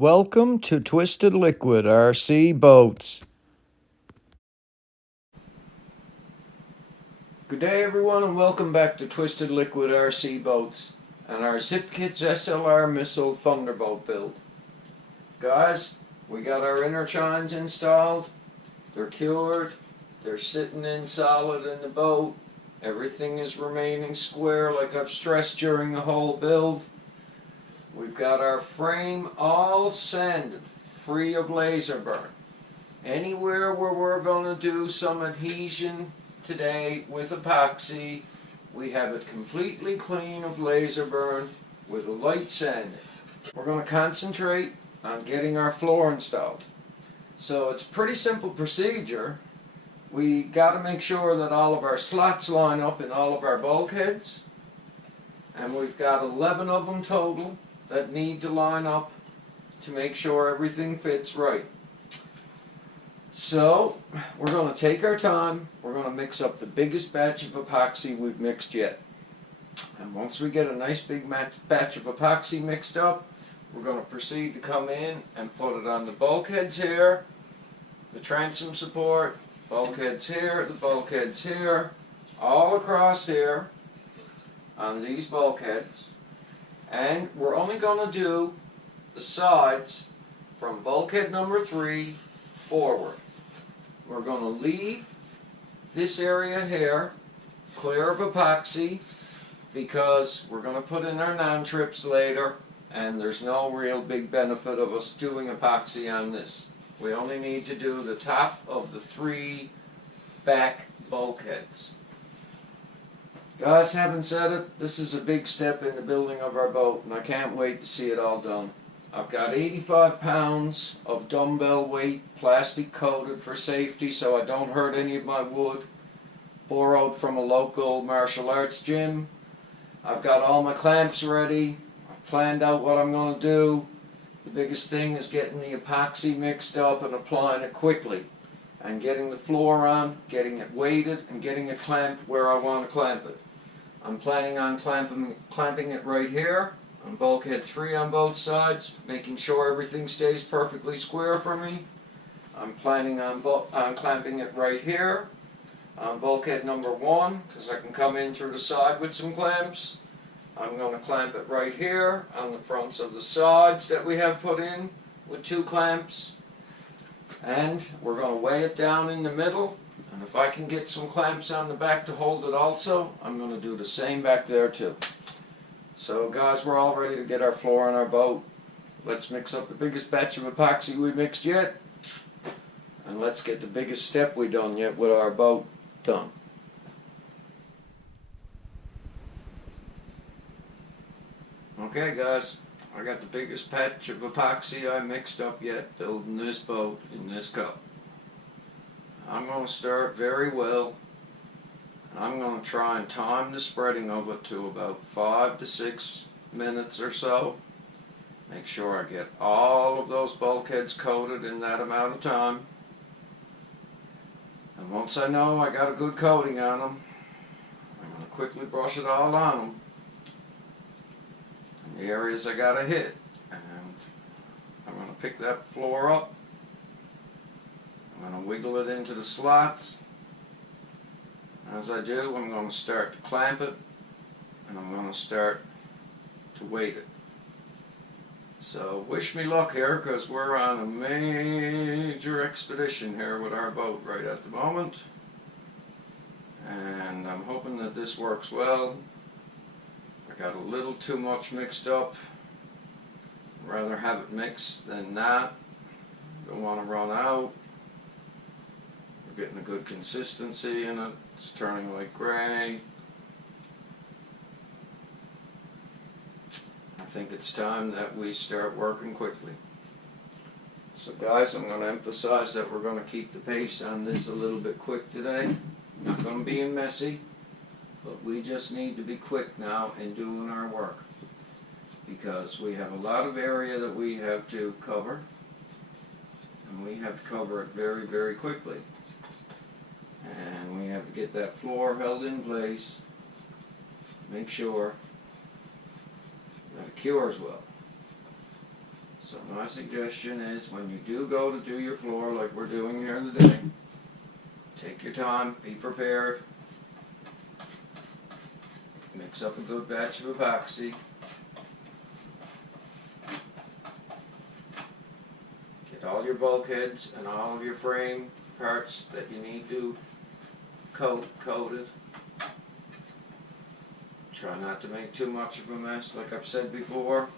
Welcome to Twisted Liquid RC Boats. Good day everyone and welcome back to Twisted Liquid RC Boats and our Zippkits SLR missile Thunderboat build. Guys, we got our inner chines installed, they're cured, they're sitting in solid in the boat, everything is remaining square like I've stressed during the whole build. We've got our frame all sanded, free of laser burn. Anywhere where we're going to do some adhesion today with epoxy, we have it completely clean of laser burn with a light sanding. We're going to concentrate on getting our floor installed. So it's a pretty simple procedure. We got to make sure that all of our slots line up in all of our bulkheads. And we've got 11 of them total that need to line up to make sure everything fits right. So we're going to take our time, we're going to mix up the biggest batch of epoxy we've mixed yet. And once we get a nice big batch of epoxy mixed up, we're going to proceed to come in and put it on the bulkheads here, the transom support, bulkheads here, the bulkheads here, all across here on these bulkheads. And we're only going to do the sides from bulkhead number 3 forward. We're going to leave this area here clear of epoxy because we're going to put in our non-trips later and there's no real big benefit of us doing epoxy on this. We only need to do the top of the 3 back bulkheads. Guys, having said it, this is a big step in the building of our boat and I can't wait to see it all done. I've got 85 pounds of dumbbell weight, plastic coated for safety so I don't hurt any of my wood, borrowed from a local martial arts gym. I've got all my clamps ready, I've planned out what I'm going to do. The biggest thing is getting the epoxy mixed up and applying it quickly. And getting the floor on, getting it weighted, and getting it clamped where I want to clamp it. I'm planning on clamping it right here on bulkhead 3 on both sides, making sure everything stays perfectly square for me. I'm planning on clamping it right here on bulkhead number 1 because I can come in through the side with some clamps. I'm going to clamp it right here on the fronts of the sides that we have put in with 2 clamps. And we're going to weigh it down in the middle, and if I can get some clamps on the back to hold it also, I'm going to do the same back there too. So guys, we're all ready to get our floor on our boat. Let's mix up the biggest batch of epoxy we mixed yet, and let's get the biggest step we done yet with our boat done. Okay guys, I got the biggest patch of epoxy I mixed up yet building this boat in this cup. I'm going to start very well. I'm going to try and time the spreading of it to about 5 to 6 minutes or so. Make sure I get all of those bulkheads coated in that amount of time. And once I know I got a good coating on them, I'm going to quickly brush it all on them. The areas I gotta hit, and I'm going to pick that floor up, I'm going to wiggle it into the slots. As I do, I'm going to start to clamp it and I'm going to start to weight it. So wish me luck here because we're on a major expedition here with our boat right at the moment, and I'm hoping that this works well. Got a little too much mixed up. I'd rather have it mixed than not. Don't want to run out. We're getting a good consistency in it. It's turning like gray. I think it's time that we start working quickly. So guys, I'm going to emphasize that we're going to keep the pace on this a little bit quick today. Not going to be messy. But we just need to be quick now in doing our work because we have a lot of area that we have to cover and we have to cover it very, very quickly. And we have to get that floor held in place, make sure that it cures well. So my suggestion is when you do go to do your floor like we're doing here today, take your time, be prepared, mix up a good batch of epoxy, get all your bulkheads and all of your frame parts that you need to coated. Try not to make too much of a mess, like I've said before.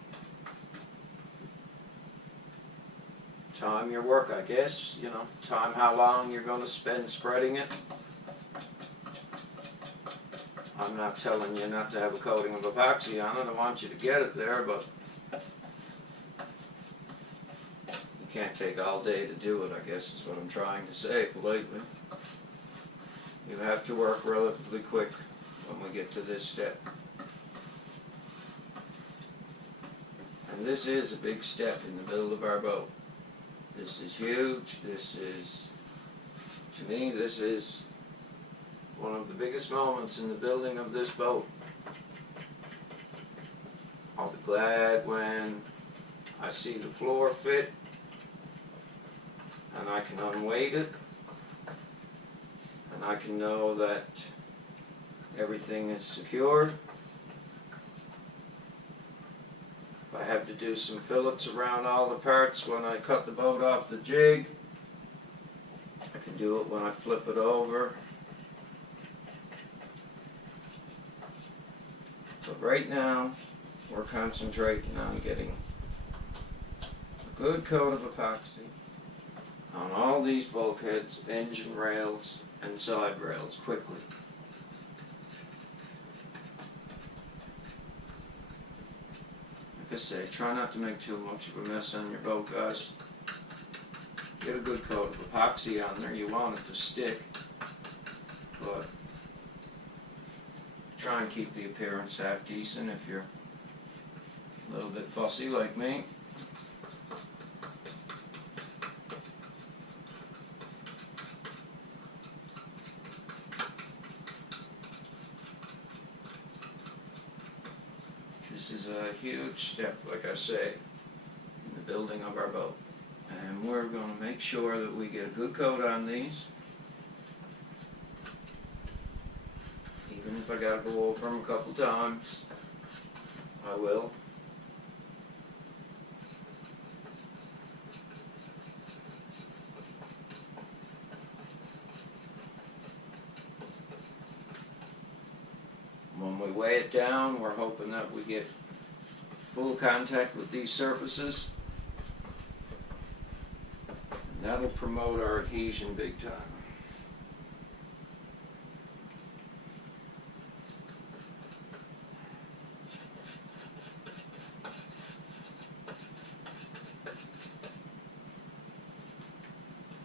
Time your work, I guess, you know, time how long you're going to spend spreading it. I'm not telling you not to have a coating of epoxy on it, I want you to get it there, but you can't take all day to do it, I guess is what I'm trying to say politely. You have to work relatively quick when we get to this step. And this is a big step in the build of our boat. This is huge. This is, to me, this is one of the biggest moments in the building of this boat. I'll be glad when I see the floor fit and I can unweight it and I can know that everything is secured. If I have to do some fillets around all the parts when I cut the boat off the jig, I can do it when I flip it over. But right now, we're concentrating on getting a good coat of epoxy on all these bulkheads, engine rails, and side rails quickly. Like I say, try not to make too much of a mess on your boat, guys. Get a good coat of epoxy on there. You want it to stick, but try and keep the appearance half decent if you're a little bit fussy like me. This is a huge step, like I say, in the building of our boat. And we're going to make sure that we get a good coat on these. Even if I got to go over them a couple times, I will. When we weigh it down, we're hoping that we get full contact with these surfaces. And that'll promote our adhesion big time.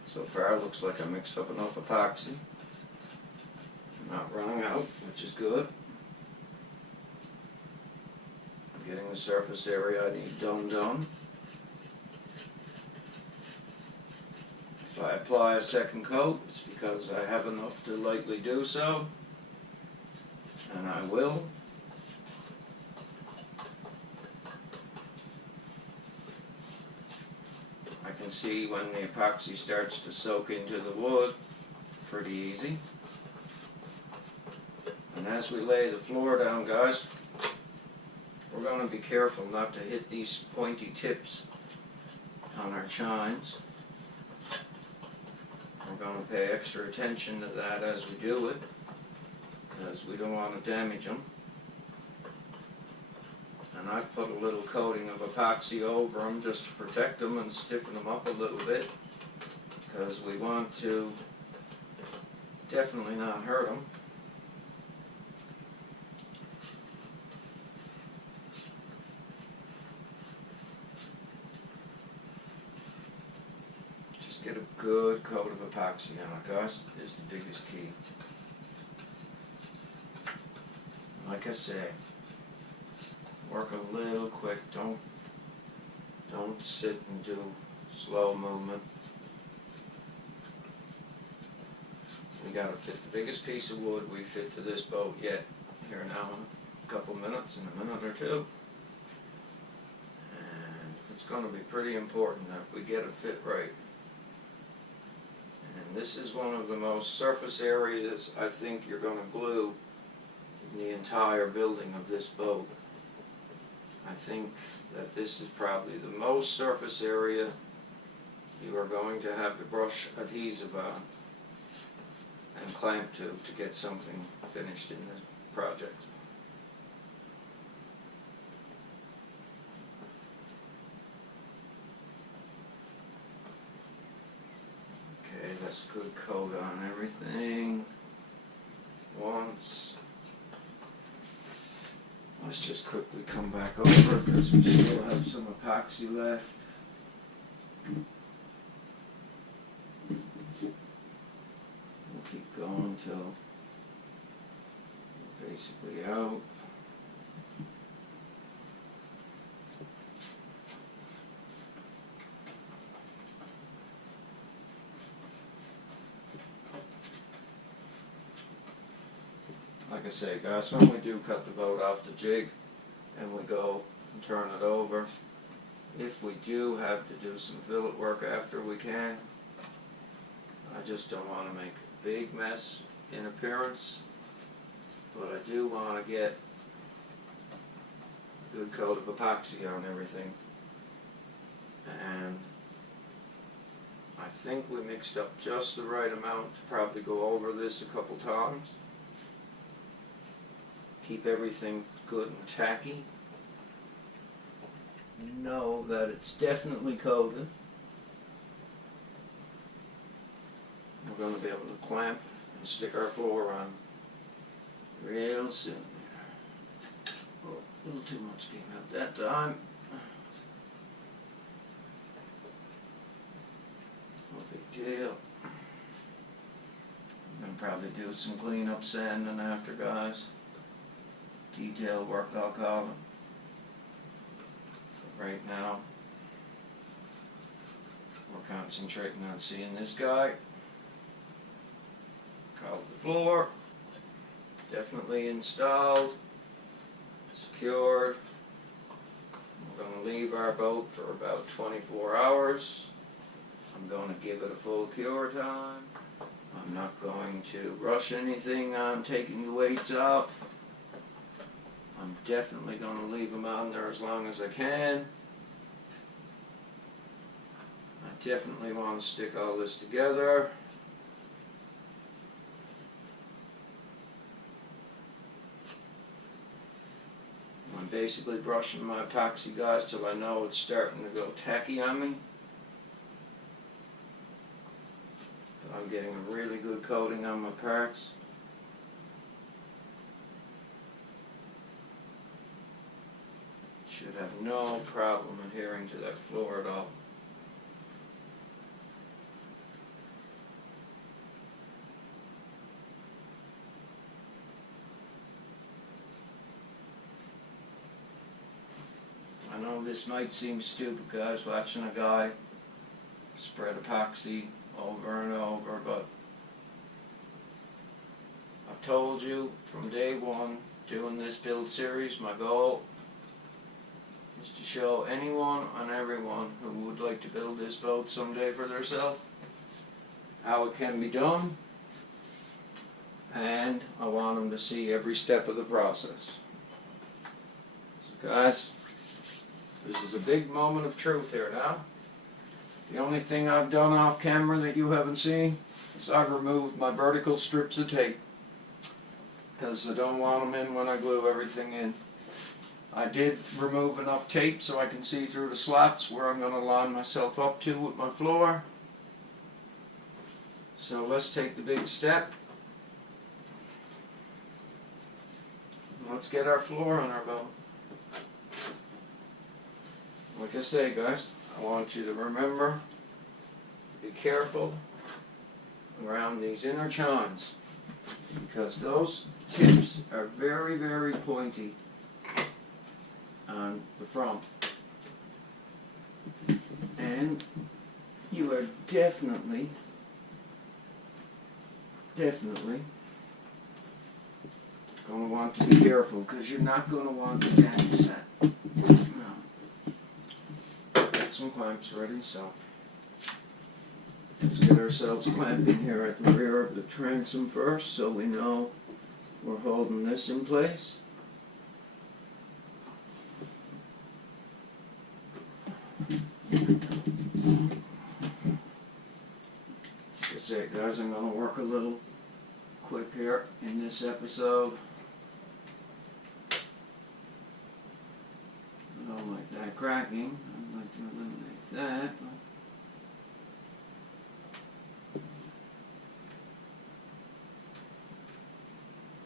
So far it looks like I mixed up enough epoxy. I'm not running out, which is good. I'm getting the surface area I need done. If I apply a second coat, it's because I have enough to lightly do so, and I will. I can see when the epoxy starts to soak into the wood, pretty easy. And as we lay the floor down, guys, we're going to be careful not to hit these pointy tips on our chines. We're going to pay extra attention to that as we do it, because we don't want to damage them. And I've put a little coating of epoxy over them just to protect them and stiffen them up a little bit, because we want to definitely not hurt them. Just get a good coat of epoxy on it, guys, is the biggest key. Like I say, work a little quick. Don't sit and do slow movement. We gotta fit the biggest piece of wood we fit to this boat yet. Here now in a couple minutes, in a minute or two. And it's going to be pretty important that we get it fit right. And this is one of the most surface areas I think you're going to glue in the entire building of this boat. I think that this is probably the most surface area you are going to have the brush adhesive on and clamp to get something finished in this project. Okay, that's a good coat on everything. Once. Let's just quickly come back over because we still have some epoxy left. We'll keep going till we're basically out. Like I say, guys, when we do cut the boat off the jig and we go and turn it over, if we do have to do some fillet work after, we can. I just don't want to make a big mess in appearance, but I do want to get a good coat of epoxy on everything. And I think we mixed up just the right amount to probably go over this a couple times. Keep everything good and tacky. Know that it's definitely coated. We're going to be able to clamp and stick our floor on real soon. Oh, a little too much came out that time. No big deal. I'm going to probably do some cleanup sanding after, guys. Detail work, I'll call it. But right now, we're concentrating on seeing this guy. Called the floor. Definitely installed. Secured. We're going to leave our boat for about 24 hours. I'm going to give it a full cure time. I'm not going to rush anything on taking the weights off. I'm definitely going to leave them on there as long as I can. I definitely want to stick all this together. I'm basically brushing my epoxy, guys, till I know it's starting to go tacky on me. But I'm getting a really good coating on my parts. Should have no problem adhering to that floor at all. I know this might seem stupid, guys, watching a guy spread epoxy over and over, but I've told you from day one doing this build series, my goal is to show anyone and everyone who would like to build this boat someday for themselves how it can be done, and I want them to see every step of the process. So guys, this is a big moment of truth here now. The only thing I've done off camera that you haven't seen is I've removed my vertical strips of tape because I don't want them in when I glue everything in. I did remove enough tape so I can see through the slots where I'm going to line myself up to with my floor. So let's take the big step. Let's get our floor on our boat. Like I say, guys, I want you to remember, be careful around these inner chines because those tips are very, very pointy on the front, and you are definitely going to want to be careful because you're not going to want to damage that. No. some clamps ready, so let's get ourselves clamping here at the rear of the transom first so we know we're holding this in place. That's it, guys. I'm going to work a little quick here in this episode. I don't like that cracking. I'd like to eliminate that.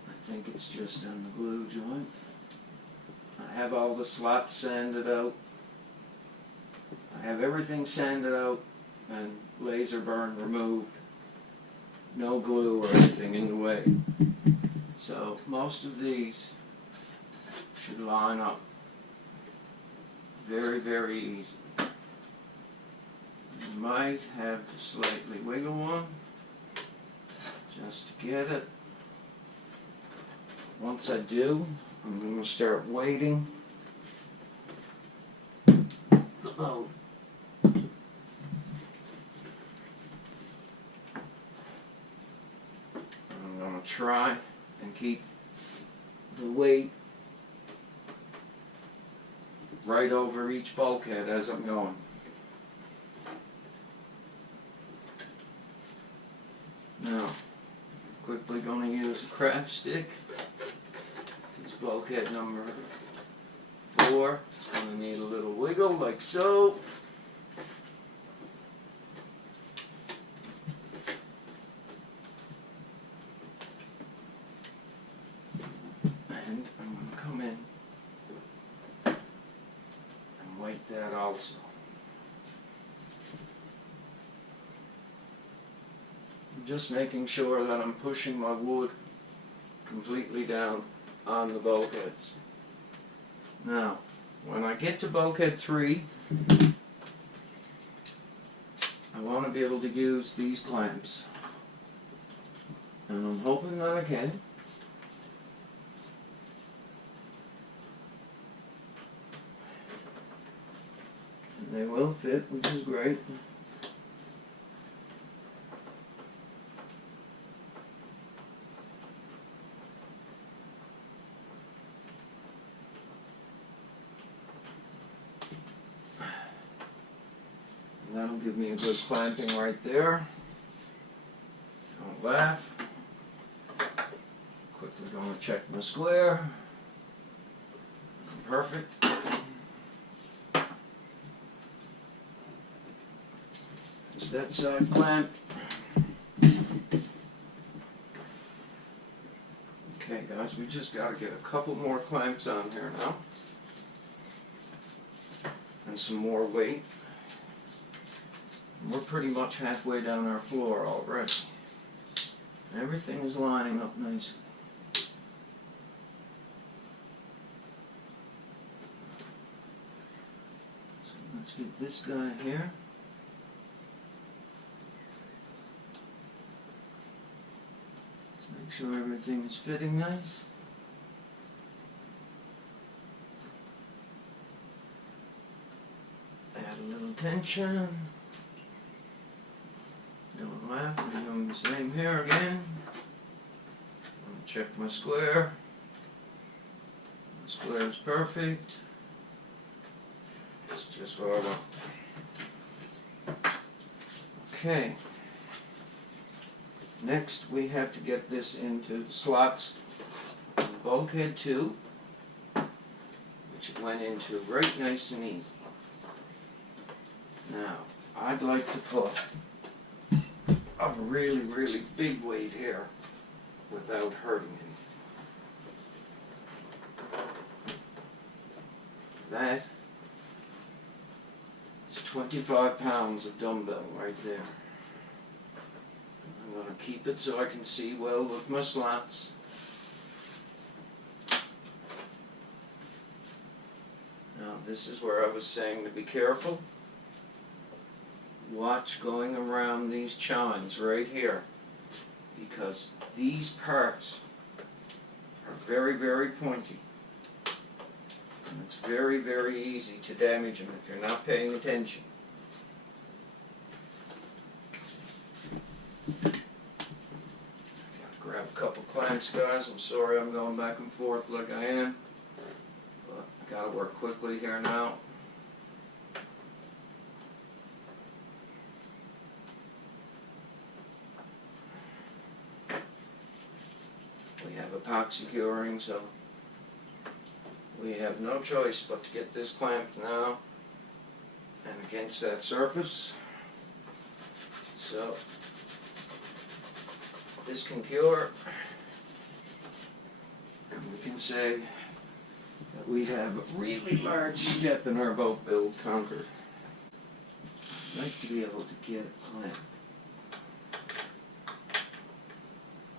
I think it's just on the glue joint. I have all the slots sanded out. I have everything sanded out and laser burn removed. No glue or anything in the way. So most of these should line up very, very easy. You might have to slightly wiggle one just to get it. Once I do, I'm going to start waiting. Oh. I'm going to try and keep the weight right over each bulkhead as I'm going. Now, quickly going to use a craft stick. It's bulkhead number 4. It's going to need a little wiggle like so. And I'm going to come in and weight that also. I'm just making sure that I'm pushing my wood completely down on the bulkheads. Now, when I get to bulkhead 3, I want to be able to use these clamps. And I'm hoping that I can. And they will fit, which is great. That'll give me a good clamping right there. Don't laugh. Quickly going to check my square. Perfect. There's that side clamp. Okay guys, we just got to get a couple more clamps on here now. And some more weight. We're pretty much halfway down our floor already. Everything is lining up nicely. So let's get this guy here. Let's make sure everything is fitting nice. Add a little tension. Don't laugh, I'm doing the same here again. I'm going to check my square. My square is perfect. It's just what I want. Okay. Next we have to get this into the slots on bulkhead 2, which it went into right nice and easy. Now, I'd like to put a really, really big weight here without hurting anything. That is 25 pounds of dumbbell right there. I'm going to keep it so I can see well with my slots. Now this is where I was saying to be careful. Watch going around these chines right here, because these parts are very, very pointy. And it's very, very easy to damage them if you're not paying attention. Gotta grab a couple clamps, guys. I'm sorry I'm going back and forth like I am, but I gotta work quickly here now. We have epoxy curing, so we have no choice but to get this clamped now and against that surface. So this can cure, and we can say that we have a really large step in our boat build conquered. I'd like to be able to get a clamp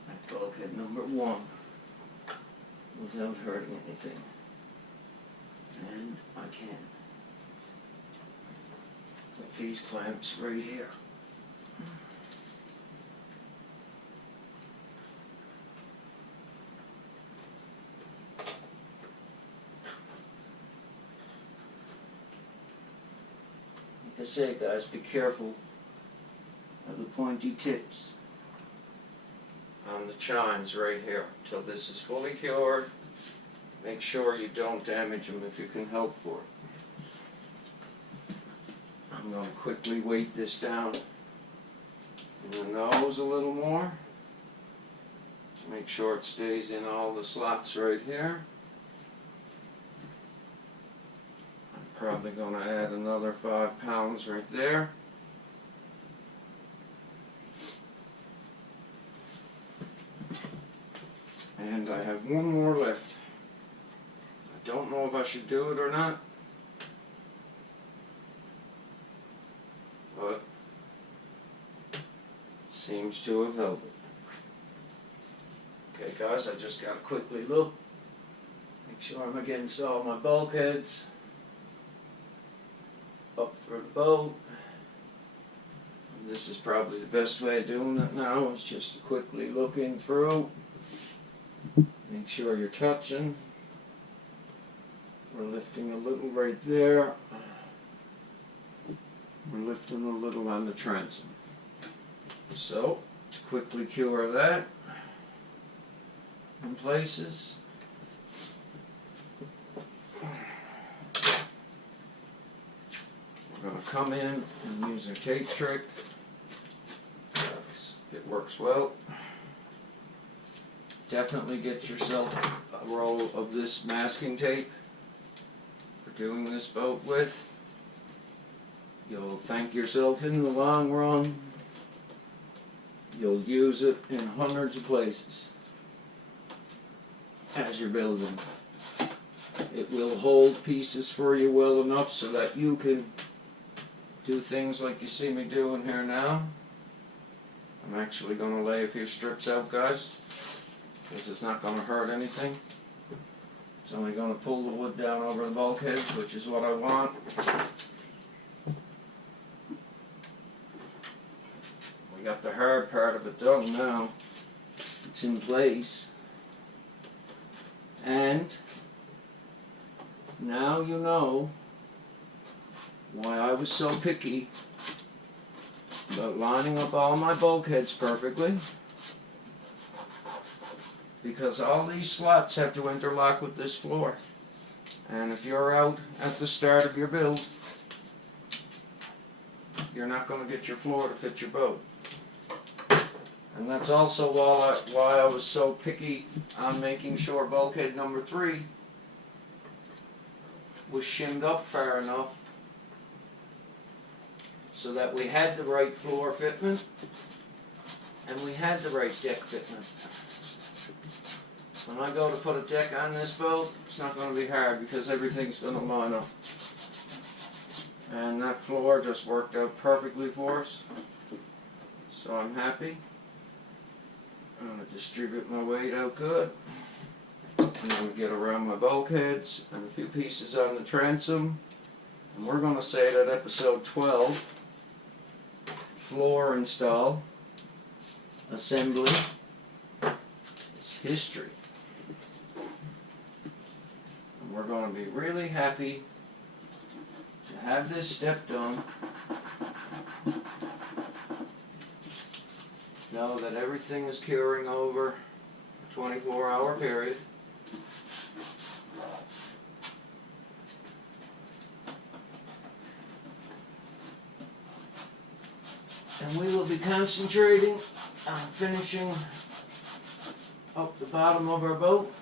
at bulkhead number 1 without hurting anything. And I can with these clamps right here. Like I say, guys, be careful of the pointy tips on the chines right here till this is fully cured. Make sure you don't damage them if you can help for it. I'm going to quickly weight this down in the nose a little more. Make sure it stays in all the slots right here. I'm probably going to add another 5 pounds right there. And I have one more left. Don't know if I should do it or not, but it seems to have held it. Okay, guys, I just got to quickly look, make sure I'm against all my bulkheads, up through the boat. And this is probably the best way of doing it now, is just to quickly look in through, make sure you're touching. We're lifting a little right there. We're lifting a little on the transom. So, to quickly cure that in places, we're going to come in and use our tape trick. It works well. Definitely get yourself a roll of this masking tape doing this boat with. You'll thank yourself in the long run. You'll use it in hundreds of places as you're building. It will hold pieces for you well enough so that you can do things like you see me doing here now. I'm actually going to lay a few strips out, guys, because it's not going to hurt anything. It's only going to pull the wood down over the bulkheads, which is what I want. We got the hard part of it done now. It's in place. And now you know why I was so picky about lining up all my bulkheads perfectly. Because all these slots have to interlock with this floor. And if you're out at the start of your build, you're not going to get your floor to fit your boat. And that's also why I was so picky on making sure bulkhead number 3 was shimmed up far enough so that we had the right floor fitment and we had the right deck fitment. When I go to put a deck on this boat, it's not going to be hard because everything's going to line up. And that floor just worked out perfectly for us. So I'm happy. I'm going to distribute my weight out good. I'm going to get around my bulkheads and a few pieces on the transom. And we're going to say that episode 12, floor install, assembly, is history. And we're going to be really happy to have this step done. Know that everything is curing over a 24-hour period. And we will be concentrating on finishing up the bottom of our boat.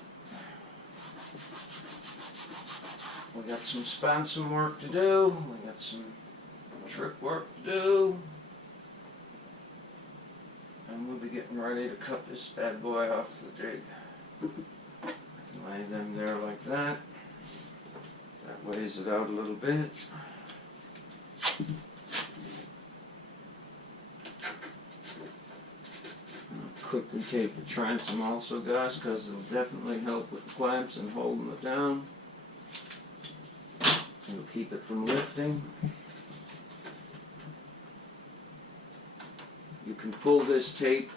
We got some spansom work to do. We got some trip work to do. And we'll be getting ready to cut this bad boy off the jig. I can lay them there like that. That weighs it out a little bit. Quickly tape the transom also, guys, because it'll definitely help with the clamps and holding it down. It'll keep it from lifting. You can pull this tape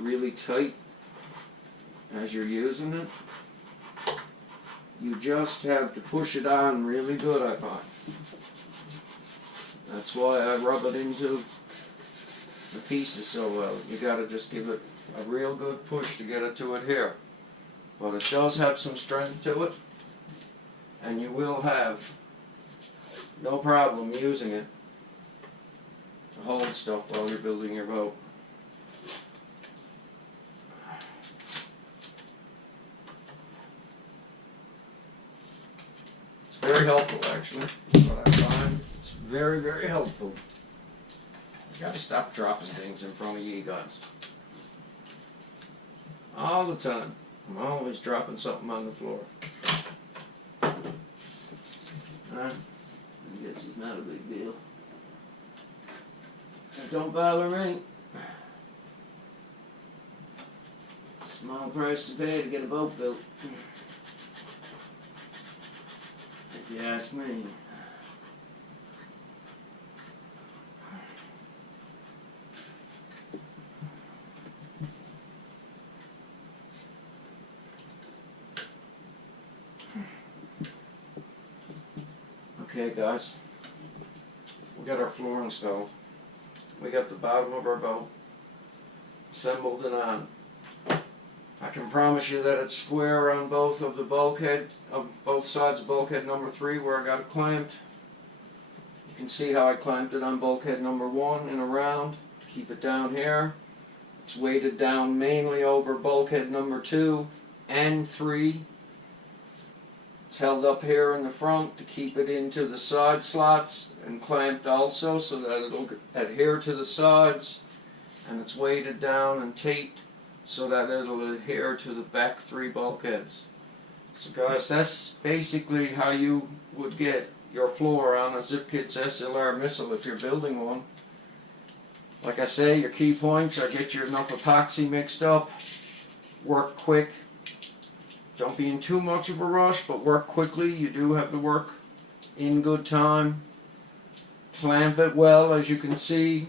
really tight as you're using it. You just have to push it on really good, I find. That's why I rub it into the pieces so well. You gotta just give it a real good push to get it to adhere. But it does have some strength to it, and you will have no problem using it to hold stuff while you're building your boat. It's very helpful, actually, what I find. It's very, very helpful. You gotta stop dropping things in front of you guys. All the time. I'm always dropping something on the floor. I guess it's not a big deal. It don't bother me. Small price to pay to get a boat built, if you ask me. Okay, guys, we got our floor installed. We got the bottom of our boat assembled and on. I can promise you that it's square on both of the bulkhead, of both sides of bulkhead number 3 where I got it clamped. You can see how I clamped it on bulkhead number 1 and around to keep it down here. It's weighted down mainly over bulkhead number 2 and 3. It's held up here in the front to keep it into the side slots and clamped also so that it'll adhere to the sides, and it's weighted down and taped so that it'll adhere to the back 3 bulkheads. So guys, that's basically how you would get your floor on a Zippkits SLR missile if you're building one. Like I say, your key points are get your enough epoxy mixed up, work quick. Don't be in too much of a rush, but work quickly. You do have to work in good time. Clamp it well, as you can see.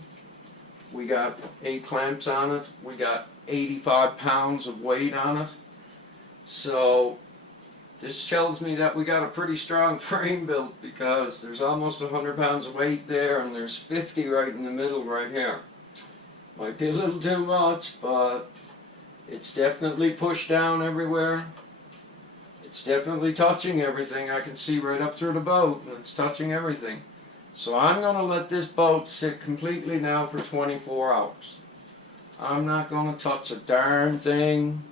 We got 8 clamps on it. We got 85 pounds of weight on it. So this tells me that we got a pretty strong frame built, because there's almost 100 pounds of weight there, and there's 50 right in the middle right here. Might be a little too much, but it's definitely pushed down everywhere. It's definitely touching everything. I can see right up through the boat, and it's touching everything. So I'm going to let this boat sit completely now for 24 hours. I'm not going to touch a darn thing.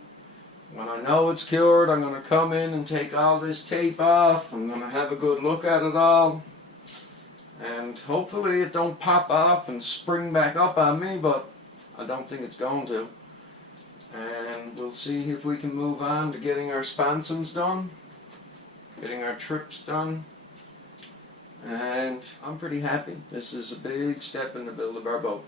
When I know it's cured, I'm going to come in and take all this tape off. I'm going to have a good look at it all. And hopefully it don't pop off and spring back up on me, but I don't think it's going to. And we'll see if we can move on to getting our spansoms done, getting our trips done, and I'm pretty happy. This is a big step in the build of our boat,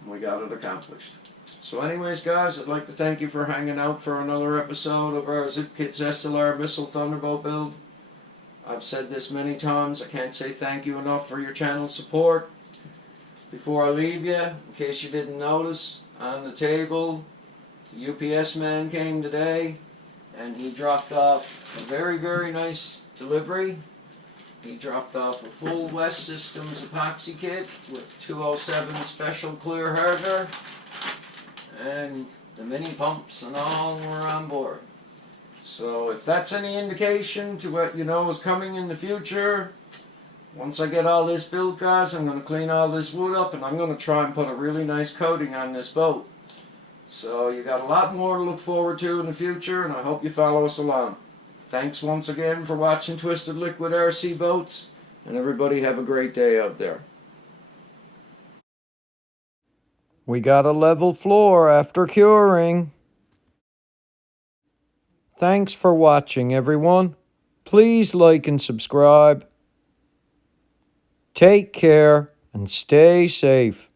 and we got it accomplished. So anyways, guys, I'd like to thank you for hanging out for another episode of our Zippkits SLR missile Thunderboat build. I've said this many times, I can't say thank you enough for your channel support. Before I leave you, in case you didn't notice, on the table, the UPS man came today and he dropped off a very, very nice delivery. He dropped off a full West Systems epoxy kit with 207 special clear hardener, and the mini pumps and all were on board. So if that's any indication to what you know is coming in the future, once I get all this built, guys, I'm going to clean all this wood up and I'm going to try and put a really nice coating on this boat. So you got a lot more to look forward to in the future, and I hope you follow us along. Thanks once again for watching Twisted Liquid RC Boats, and everybody have a great day out there. We got a level floor after curing. Thanks for watching, everyone. Please like and subscribe. Take care and stay safe.